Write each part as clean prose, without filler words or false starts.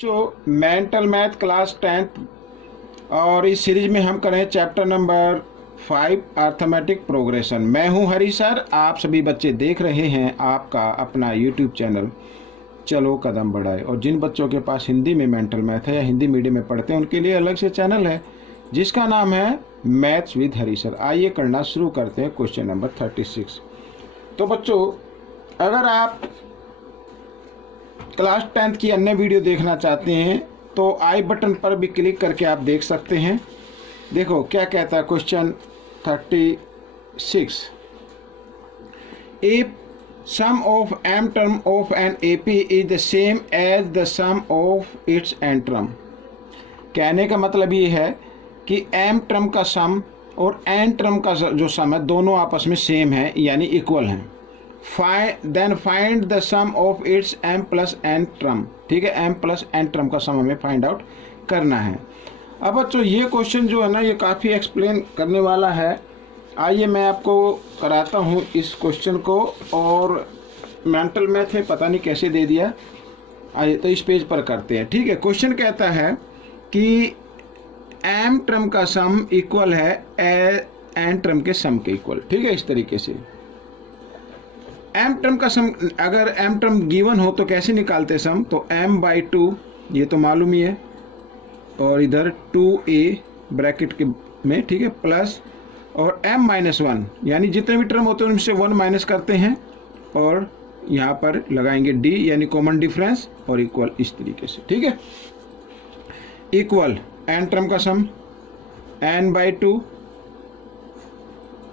जो mental math class 10th और इस सीरीज में हम करें चैप्टर नंबर 5 अर्थमेटिक प्रोग्रेशन। मैं हूं हरी सर, आप सभी बच्चे देख रहे हैं आपका अपना यूट्यूब चैनल चलो कदम बढ़ाए। और जिन बच्चों के पास हिंदी में मेंटल मैथ है या हिंदी मीडियम में पढ़ते हैं उनके लिए अलग से चैनल है जिसका नाम है मैथ्स विद हरी सर। आइए करना शुरू करते हैं क्वेश्चन नंबर 36। तो बच्चों, अगर आप क्लास 10th की अन्य वीडियो देखना चाहते हैं तो आई बटन पर भी क्लिक करके आप देख सकते हैं। देखो क्या कहता है question 36। If sum of M term of an AP is the same as the sum of its N term. कहने का मतलब ये है कि एम टर्म का सम और एन टर्म का जो सम है दोनों आपस में सेम है यानी इक्वल हैं। Then find the sum of its M plus N term. ठीक है, एम प्लस एन टर्म का सम हमें फाइंड आउट करना है। अब बच्चों ये क्वेश्चन जो है ना ये काफ़ी एक्सप्लेन करने वाला है। आइए मैं आपको कराता हूँ इस क्वेश्चन को। और मेंटल मैथ में पता नहीं कैसे दे दिया। आइए तो इस पेज पर करते हैं। ठीक है, क्वेश्चन कहता है कि एम टर्म का सम इक्वल है एन टर्म के सम के इक्वल। ठीक है, इस तरीके से एम टर्म का सम, अगर एम टर्म गिवन हो तो कैसे निकालते सम, तो m बाई 2 ये तो मालूम ही है, और इधर 2a ब्रैकेट के में, ठीक है, प्लस और m माइनस 1 यानी जितने भी टर्म होते हैं उनसे 1 माइनस करते हैं और यहाँ पर लगाएंगे d यानी कॉमन डिफरेंस और इक्वल इस तरीके से। ठीक है, इक्वल एन टर्म का सम n by 2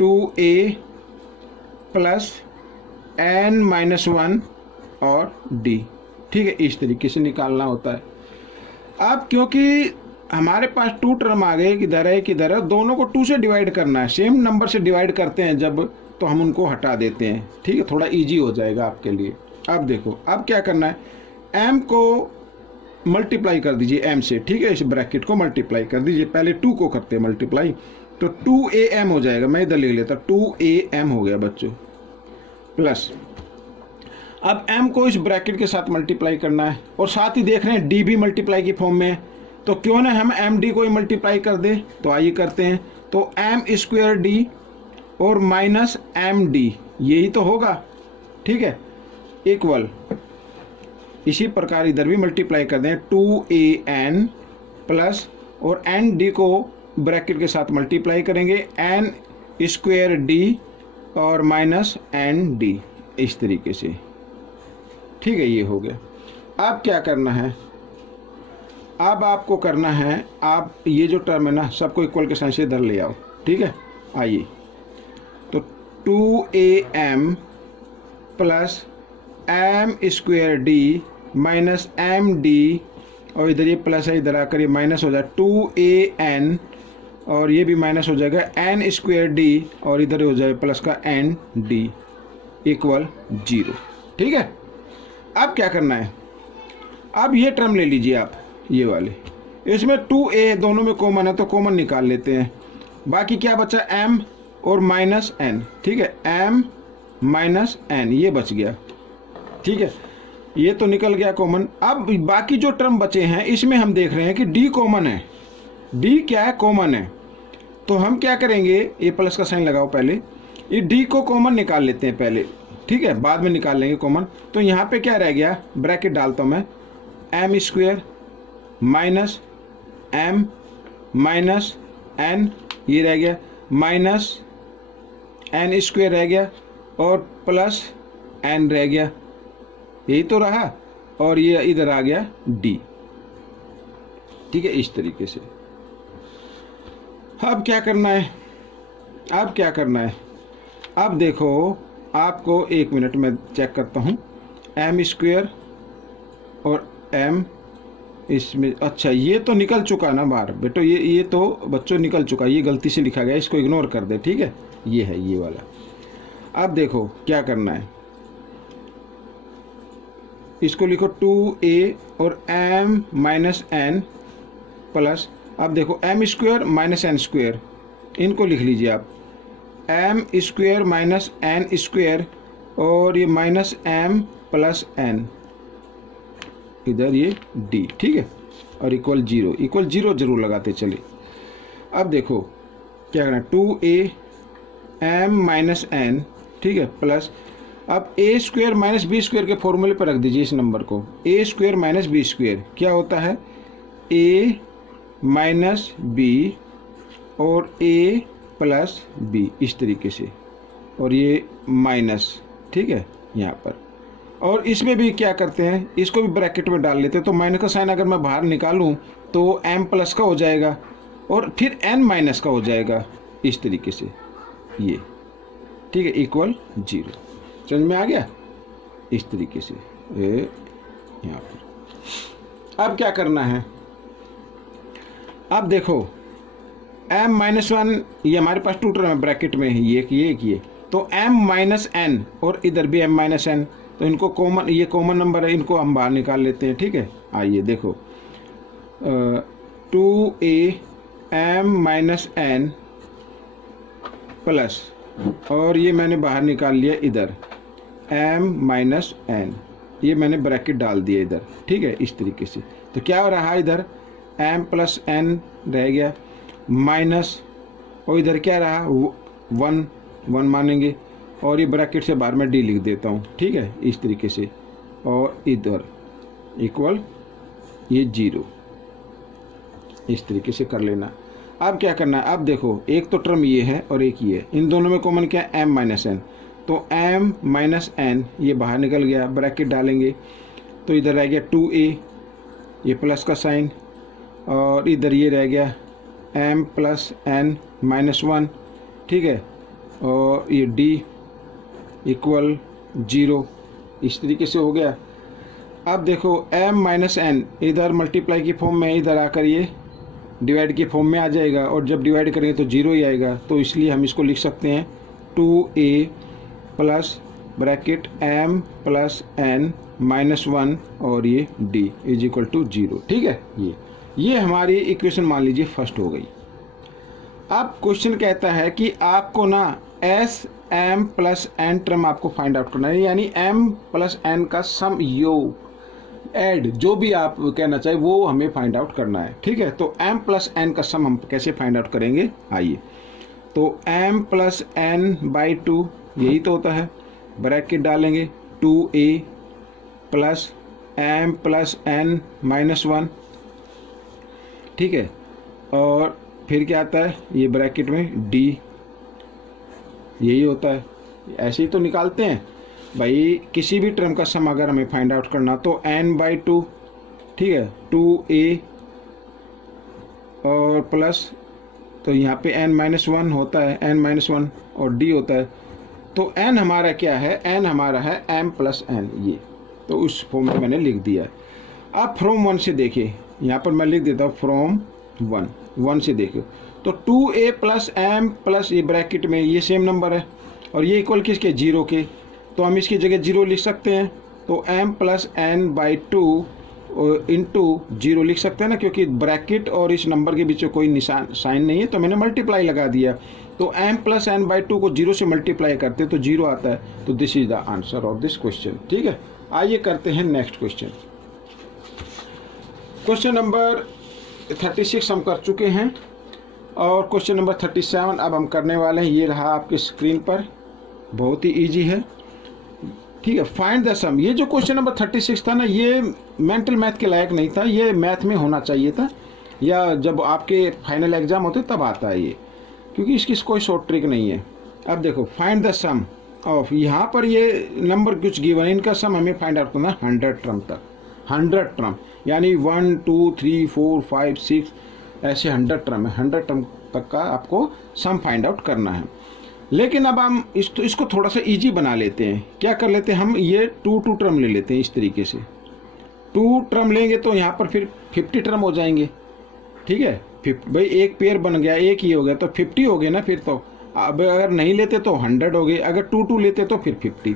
2a plus n minus 1 और d। ठीक है, इस तरीके से निकालना होता है। अब क्योंकि हमारे पास 2 टर्म आ गए, किधर है किधर है, दोनों को 2 से डिवाइड करना है। सेम नंबर से डिवाइड करते हैं जब, तो हम उनको हटा देते हैं। ठीक है, थोड़ा इजी हो जाएगा आपके लिए। अब देखो अब क्या करना है, m को मल्टीप्लाई कर दीजिए m से। ठीक है, इस ब्रैकेट को मल्टीप्लाई कर दीजिए। पहले 2 को करते हैं मल्टीप्लाई, तो 2am हो जाएगा। मैं इधर लिख लेता, 2am हो गया बच्चों, प्लस अब m को इस ब्रैकेट के साथ मल्टीप्लाई करना है और साथ ही देख रहे हैं d भी मल्टीप्लाई की फॉर्म में है, तो क्यों ना हम md को ही मल्टीप्लाई कर दें। तो आइए करते हैं। तो m स्क्वायर d और माइनस md यही तो होगा। ठीक है, इक्वल इसी प्रकार इधर भी मल्टीप्लाई कर दें, 2an प्लस और nd को ब्रैकेट के साथ मल्टीप्लाई करेंगे, n स्क्वायर d और माइनस nd इस तरीके से। ठीक है, ये हो गया। अब क्या करना है, अब आपको करना है, आप ये जो टर्म है ना सबको इक्वल के साइन से इधर ले आओ। ठीक है, आइए तो 2am plus m square d minus md और इधर ये प्लस है, इधर आकर ये माइनस हो जाए 2an और ये भी माइनस हो जाएगा n स्क्वायर d और इधर हो जाए प्लस का nd इक्वल 0। ठीक है, अब क्या करना है, अब ये टर्म ले लीजिए आप, ये वाले, इसमें 2a दोनों में कॉमन है तो कॉमन निकाल लेते हैं। बाकी क्या बचा, m और माइनस n। ठीक है, m माइनस n ये बच गया। ठीक है, ये तो निकल गया कॉमन। अब बाकी जो टर्म बचे हैं इसमें हम देख रहे हैं कि d कॉमन है। d क्या है, कॉमन है। तो हम क्या करेंगे, ये प्लस का साइन लगाओ, पहले ये d को कॉमन निकाल लेते हैं पहले। ठीक है, बाद में निकाल लेंगे कॉमन। तो यहाँ पे क्या रह गया, ब्रैकेट डालता हूँ मैं, m square minus m minus n ये रह गया, माइनस n स्क्वायर रह गया और प्लस n रह गया, यही तो रहा, और ये इधर आ गया d। ठीक है, इस तरीके से। अब क्या करना है, अब क्या करना है, अब देखो आपको 1 मिनट में चेक करता हूँ। m स्क्वायर और m इसमें, अच्छा ये तो निकल चुका ना बाहर बेटो, ये तो बच्चों निकल चुका, ये गलती से लिखा गया, इसको इग्नोर कर दे। ठीक है, ये है ये वाला। अब देखो क्या करना है, इसको लिखो 2a और m माइनस n प्लस, अब देखो m square minus n square, इनको लिख लीजिए आप, m square minus n square और ये माइनस m प्लस n। इधर ये डी, ठीक है, और इक्वल जीरो जरूर लगाते चले। अब देखो क्या करना है, 2am माइनस एन, ठीक है, प्लस अब ए स्क्वायर माइनस बी स्क्वायर के फॉर्मूले पर रख दीजिए इस नंबर को। ए स्क्वायर माइनस बी स्क्वायर क्या होता है, ए माइनस बी और ए प्लस बी, इस तरीके से, और ये माइनस, ठीक है, यहाँ पर। और इसमें भी क्या करते हैं, इसको भी ब्रैकेट में डाल लेते हैं, तो माइनस का साइन अगर मैं बाहर निकालूं तो m प्लस का हो जाएगा और फिर n माइनस का हो जाएगा, इस तरीके से ये, ठीक है, इक्वल 0। समझ में आ गया, इस तरीके से यहाँ पर। अब क्या करना है, अब देखो m माइनस 1, ये हमारे पास 2 टर्म है ब्रैकेट में, ये तो m माइनस n और इधर भी m माइनस n, तो इनको कॉमन, ये कॉमन नंबर है, इनको हम बाहर निकाल लेते हैं, ठीक है। आइए देखो 2am माइनस n प्लस, और ये मैंने बाहर निकाल लिया इधर m माइनस n, ये मैंने ब्रैकेट डाल दिया इधर, ठीक है, इस तरीके से। तो क्या हो रहा है, इधर m प्लस n रह गया माइनस, और इधर क्या रहा, 1 मानेंगे, और ये ब्रैकेट से बाहर में d लिख देता हूँ, ठीक है, इस तरीके से, और इधर इक्वल ये 0, इस तरीके से कर लेना। अब क्या करना है, अब देखो एक तो टर्म ये है और एक ये है, इन दोनों में कॉमन क्या है, m माइनस n, तो m माइनस n ये बाहर निकल गया, ब्रैकेट डालेंगे तो इधर रह गया 2a, ये प्लस का साइन, और इधर ये रह गया m प्लस n माइनस 1, ठीक है, और ये d इक्वल 0, इस तरीके से हो गया। अब देखो m माइनस n इधर मल्टीप्लाई की फॉर्म में, इधर आकर ये डिवाइड की फॉर्म में आ जाएगा, और जब डिवाइड करेंगे तो 0 ही आएगा, तो इसलिए हम इसको लिख सकते हैं 2a plus bracket m plus n minus 1 और ये d इज इक्वल टू 0, ठीक है। ये हमारी इक्वेशन मान लीजिए फर्स्ट हो गई। अब क्वेश्चन कहता है कि आपको ना s m plus n term आपको फाइंड आउट करना है, यानी m प्लस n का सम, योग, ऐड, जो भी आप कहना चाहे वो हमें फाइंड आउट करना है, ठीक है। तो m प्लस n का सम हम कैसे फाइंड आउट करेंगे, आइए, तो m प्लस n बाई 2 यही तो होता है, ब्रैकेट डालेंगे 2a plus m plus n minus 1, ठीक है, और फिर क्या आता है, ये ब्रैकेट में d, यही होता है। ऐसे ही तो निकालते हैं भाई, किसी भी टर्म का सम अगर हमें फाइंड आउट करना, तो n बाई 2, ठीक है, 2a और प्लस, तो यहाँ पे n माइनस 1 होता है, n माइनस 1 और d होता है, तो n हमारा क्या है, n हमारा है m प्लस n, ये तो उस फॉर्म में मैंने लिख दिया है। अब फ्रॉम 1 से देखिए, यहाँ पर मैं लिख देता हूँ फ्रॉम 1 से देखिए, तो 2a प्लस m प्लस ये ब्रैकेट में ये सेम नंबर है, और ये इक्वल किसके, 0 के, तो हम इसकी जगह 0 लिख सकते हैं, तो m plus n by 2 into 0 लिख सकते हैं ना, क्योंकि ब्रैकेट और इस नंबर के बीच में कोई निशान साइन नहीं है, तो मैंने मल्टीप्लाई लगा दिया, तो m प्लस n बाई 2 को 0 से मल्टीप्लाई करते तो 0 आता है, तो this is the answer of this question, ठीक है। आइए करते हैं नेक्स्ट क्वेश्चन। क्वेश्चन नंबर 36 हम कर चुके हैं, और क्वेश्चन नंबर 37 अब हम करने वाले हैं, ये रहा आपकी स्क्रीन पर, बहुत ही इजी है, ठीक है। फाइंड द सम, ये जो क्वेश्चन नंबर 36 था ना, ये मेंटल मैथ के लायक नहीं था, ये मैथ में होना चाहिए था, या जब आपके फाइनल एग्जाम होते तब आता है ये, क्योंकि इसकी कोई शॉर्ट ट्रिक नहीं है। अब देखो फाइंड द सम ऑफ, यहाँ पर ये नंबर कुछ गिवन है, इनका सम हमें फाइंड आउट करना 100 टर्म तक, 100 टर्म, यानी 1 2 3 4 5 6 ऐसे 100 टर्म है, 100 टर्म तक का आपको सम फाइंड आउट करना है। लेकिन अब हम इसको थोड़ा सा इजी बना लेते हैं, क्या कर लेते हैं हम, ये 2 टर्म ले लेते हैं, इस तरीके से 2 टर्म लेंगे तो यहाँ पर फिर 50 टर्म हो जाएंगे, ठीक है। भाई एक पेयर बन गया, एक ही हो गया तो 50 हो गए ना, फिर तो अब अगर नहीं लेते तो 100 हो गए, अगर 2 लेते तो फिर 50,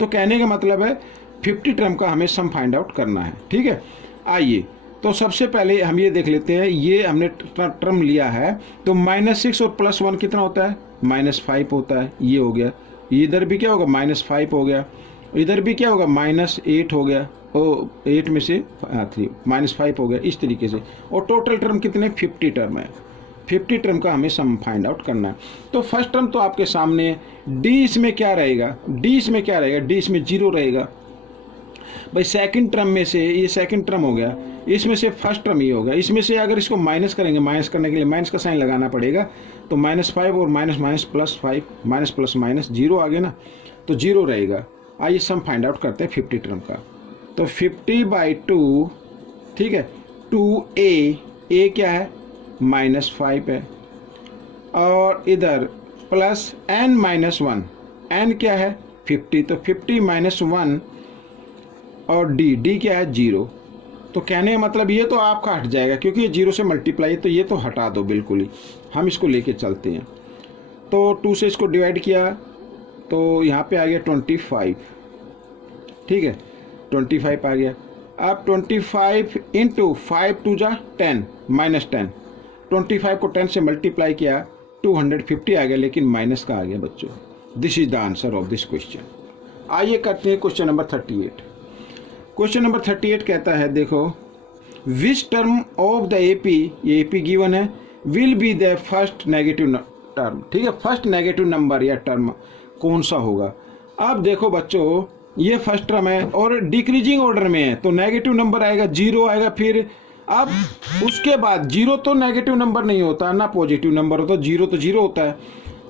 तो कहने का मतलब है 50 टर्म का हमें सम फाइंड आउट करना है, ठीक है। आइए, तो सबसे पहले हम ये देख लेते हैं, ये हमने टर्म लिया है, तो -6 और +1 कितना होता है, -5 होता है, ये हो गया, इधर भी क्या होगा, -5 हो गया, इधर भी क्या होगा, -8 हो गया, ओ 8 में से 3 -5 हो गया, इस तरीके से। और टोटल टर्म कितने, 50 टर्म है। 50 टर्म का हमें सम फाइंड आउट करना है। तो फर्स्ट टर्म तो आपके सामने, डी इसमें क्या रहेगा, डी इसमें क्या रहेगा, डी इसमें 0 रहेगा भाई। सेकंड टर्म में से, ये सेकंड टर्म हो गया, इसमें से फर्स्ट टर्म ये होगा। इसमें से अगर इसको माइनस करेंगे, माइनस करने के लिए माइनस का साइन लगाना पड़ेगा, तो -5 और minus minus +5, minus plus minus 0 आ गया ना, तो 0 रहेगा। आइए सम फाइंड आउट करते हैं 50 टर्म का। तो 50/2, ठीक है, 2a, a क्या है, -5 है, और इधर प्लस n-1, n क्या है 50, तो 50 - 1, और d क्या है 0। तो कहने का मतलब ये तो आपका हट जाएगा, क्योंकि ये 0 से मल्टीप्लाई है, तो ये तो हटा दो बिल्कुल ही। हम इसको लेके चलते हैं। तो 2 से इसको डिवाइड किया तो यहाँ पे आ गया 25, ठीक है, 25 आ गया। अब 25 × 5 2 जा 10, -10, 25 को 10 से मल्टीप्लाई किया 250 आ गया, लेकिन माइनस का आ गया बच्चों। This is the answer of this question. आइए करते हैं क्वेश्चन नंबर 38। क्वेश्चन नंबर 38 कहता है, देखो, which term of the AP given है, will be the first negative term, ठीक है, फर्स्ट नेगेटिव नंबर या टर्म कौन सा होगा। अब देखो बच्चों, ये फर्स्ट टर्म है और डिक्रीजिंग ऑर्डर में है, तो नेगेटिव नंबर आएगा, 0 आएगा। फिर अब उसके बाद 0 तो नेगेटिव नंबर नहीं होता ना, पॉजिटिव नंबर होता, 0 तो 0 होता है।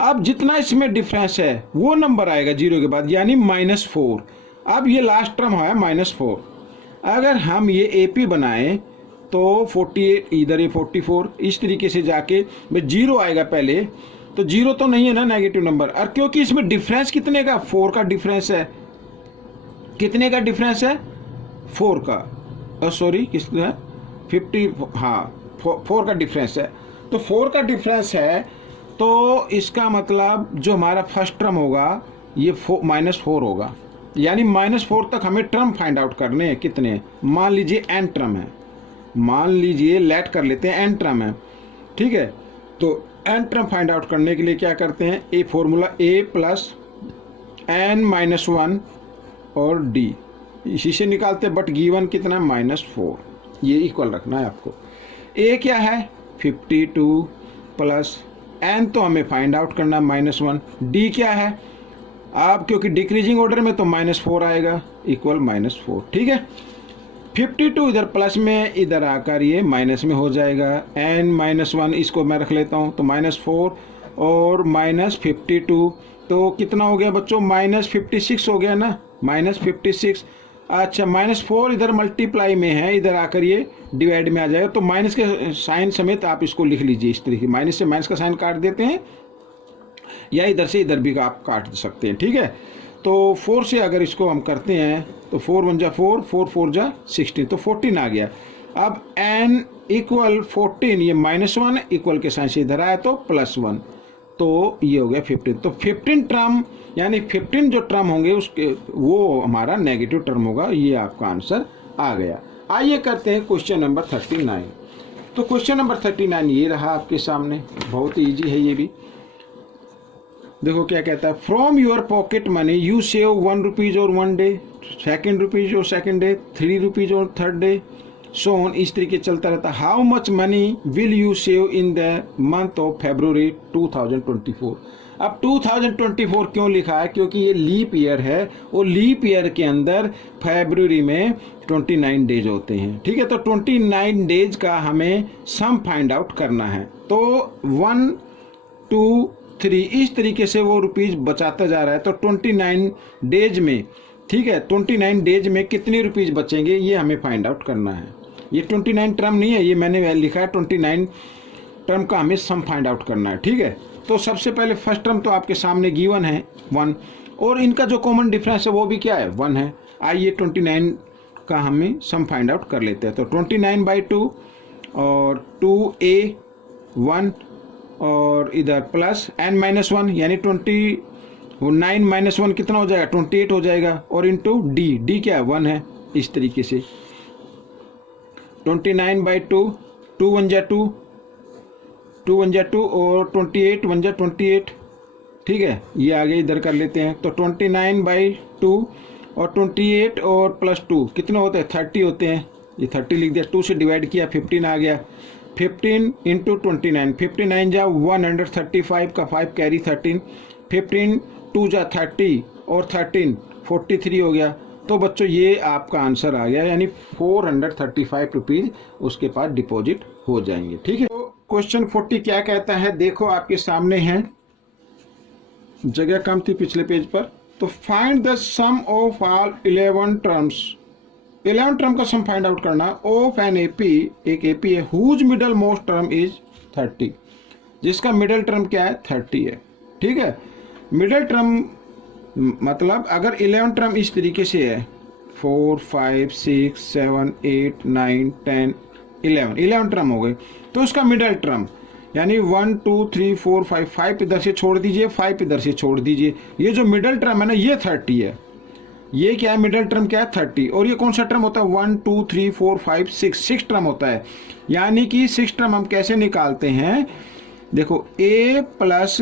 अब जितना इसमें डिफरेंस है वो नंबर आएगा 0 के बाद, यानी -4। अब ये लास्ट टर्म है -4। अगर हम ये एपी बनाएं तो 48, इधर ये 44, इस तरीके से जाके 0 आएगा पहले, तो 0 तो नहीं है ना नेगेटिव नंबर। और क्योंकि इसमें डिफरेंस कितने का, 4 का डिफरेंस है। कितने का डिफरेंस है, 4 का, सॉरी कितना, 50, हाँ 4 का डिफरेंस है। तो 4 का डिफरेंस है, तो इसका मतलब जो हमारा फर्स्ट टर्म होगा ये -4 होगा, यानी -4 तक हमें टर्म फाइंड आउट करने हैं। कितने, मान लीजिए n टर्म है, मान लीजिए लेट कर लेते हैं n टर्म है, ठीक है। तो n टर्म फाइंड आउट करने के लिए क्या करते हैं, ए फॉर्मूला a + n-1 और d, इसी से निकालते हैं, बट गिवन कितना, -4, ये इक्वल रखना है आपको। a क्या है 52 प्लस n तो हमें फाइंड आउट करना है -1, d क्या है, आप क्योंकि डिक्रीजिंग ऑर्डर में तो -4 आएगा, इक्वल -4, ठीक है। 52 इधर प्लस में, इधर आकर ये माइनस में हो जाएगा, n-1 इसको मैं रख लेता हूँ, तो -4 और -52, तो कितना हो गया बच्चों, -56 हो गया ना, -56। अच्छा, -4 इधर मल्टीप्लाई में है, इधर आकर ये डिवाइड में आ जाएगा, तो माइनस के साइन समेत आप इसको लिख लीजिए इस तरीके, माइनस से माइनस का साइन काट देते हैं, या इधर से इधर भी आप काट सकते हैं, ठीक है। तो 4 से अगर इसको हम करते हैं तो 4 1 जा 4, 4 4 जा 16, तो 14 आ गया। अब n = 14, ये -1 इक्वल के साइन से इधर आया तो +1, तो ये हो गया 15। तो 15 टर्म, यानी 15 जो टर्म होंगे उसके वो हमारा नेगेटिव टर्म होगा। ये आपका आंसर आ गया। आइए करते हैं क्वेश्चन नंबर 39। तो क्वेश्चन नंबर 39 ये रहा आपके सामने, बहुत ईजी है ये भी। देखो क्या कहता है, from your pocket money you save 1 rupees और 1 डे, 2 रुपीज और 2nd डे, 3 रुपीज और 3rd डे, सो ऑन, इस तरीके चलता रहता। How much money will you save in the month of February 2024। अब 2024 क्यों लिखा है, क्योंकि ये लीप ईयर है, और लीप ईयर के अंदर फरवरी में 29 डेज होते हैं, ठीक है। तो 29 डेज का हमें सम फाइंड आउट करना है। तो 1 2 3 इस तरीके से वो रुपीज बचाता जा रहा है। तो 29 डेज में, ठीक है, 29 डेज में कितने रुपीज बचेंगे ये हमें फाइंड आउट करना है। ये 29 टर्म नहीं है, ये मैंने लिखा है 29 टर्म का हमें सम फाइंड आउट करना है, ठीक है। तो सबसे पहले फर्स्ट टर्म तो आपके सामने गिवन है 1, और इनका जो कॉमन डिफरेंस है वो भी क्या है, 1 है। आइए 29 का हमें सम फाइंड आउट कर लेते हैं। तो 29/2 और 2a 1 और इधर प्लस n-1, यानी 29 - 1 कितना हो जाएगा, 28 हो जाएगा, और इंटू d क्या है 1 है, इस तरीके से 29/2, 2 1 जा 2, 2 1 जा 2 और 28 1 जा 28, ठीक है। ये आगे इधर कर लेते हैं। तो 29/2 और 28 और प्लस 2 कितने होते हैं, 30 होते हैं। ये 30 लिख दिया, 2 से डिवाइड किया 15 आ गया। 15 इंटू 29, 59 जा 135 का 5 कैरी 13, 15 2 जा 30 और 13 43 हो गया। तो बच्चों ये आपका आंसर आ गया, यानी 435 रुपीज़ उसके पास डिपॉजिट हो जाएंगे। ठीक है, तो क्वेश्चन 40 क्या कहता है, देखो आपके सामने है, जगह कम थी पिछले पेज पर। तो find the sum of all 11 terms, 11 term का सम फाइंड आउट करना ऑफ एन एपी, एक एपी है, whose middle most term is 30, जिसका मिडल टर्म क्या है, 30 है। ठीक है, मिडल टर्म मतलब अगर 11 टर्म इस तरीके से है, 4 5 6 7 8 9 10 11 टर्म हो गए, तो उसका मिडल टर्म यानी 1 2 3 4 5 5 इधर से छोड़ दीजिए, 5 इधर से छोड़ दीजिए, ये जो मिडल टर्म है ना ये 30 है। ये क्या है, मिडल टर्म क्या है, 30। और ये कौन सा टर्म होता है, 1 2 3 4 5 6 टर्म होता है। यानी कि 6 टर्म हम कैसे निकालते हैं, देखो a प्लस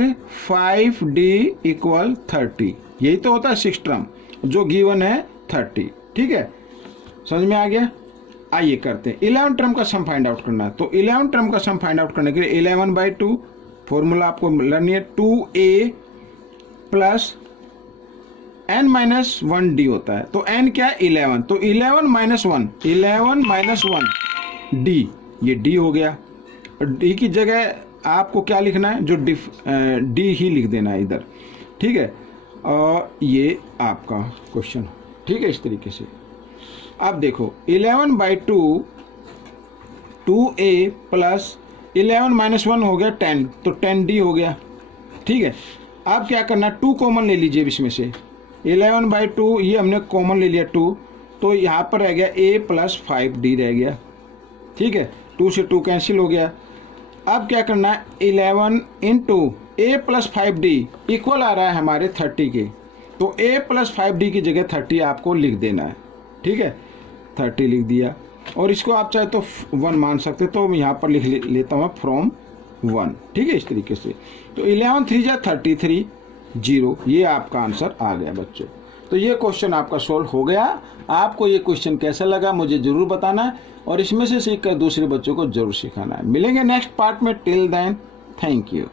5d इक्वल 30, यही तो होता है 6 टर्म, जो गिवन है 30। ठीक है, समझ में आ गया। आइए करते हैं, 11 टर्म का सम फाइंड आउट करना है। तो 11 टर्म का सम फाइंड आउट करने के लिए 11/2 फॉर्मूला आपको लर्न है, 2a plus n minus 1d होता है। तो n क्या है, 11, तो 11 माइनस 1 d, ये d हो गया। d की जगह आपको क्या लिखना है, जो d ही लिख देना है इधर। ठीक है, और ये आपका क्वेश्चन। ठीक है, इस तरीके से अब देखो 11/2 2a प्लस 11 माइनस 1 हो गया 10, तो 10d हो गया। ठीक है, अब क्या करना, 2 कॉमन ले लीजिए इसमें से, 11/2 ये हमने कॉमन ले लिया 2, तो यहाँ पर रह गया a प्लस 5d रह गया। ठीक है, 2 से 2 कैंसिल हो गया। अब क्या करना है, 11 into a plus 5d equal आ रहा है हमारे 30 के, तो a प्लस 5d की जगह 30 आपको लिख देना है। ठीक है, 30 लिख दिया, और इसको आप चाहे तो 1 मान सकते, तो यहाँ पर लिख लेता हूँ फ्रॉम 1। ठीक है, इस तरीके से। तो 11 3 जा 33 0, ये आपका आंसर आ गया बच्चों। तो ये क्वेश्चन आपका सोल्व हो गया। आपको ये क्वेश्चन कैसा लगा मुझे जरूर बताना है, और इसमें से सीखकर दूसरे बच्चों को जरूर सिखाना है। मिलेंगे नेक्स्ट पार्ट में, टिल देन थैंक यू।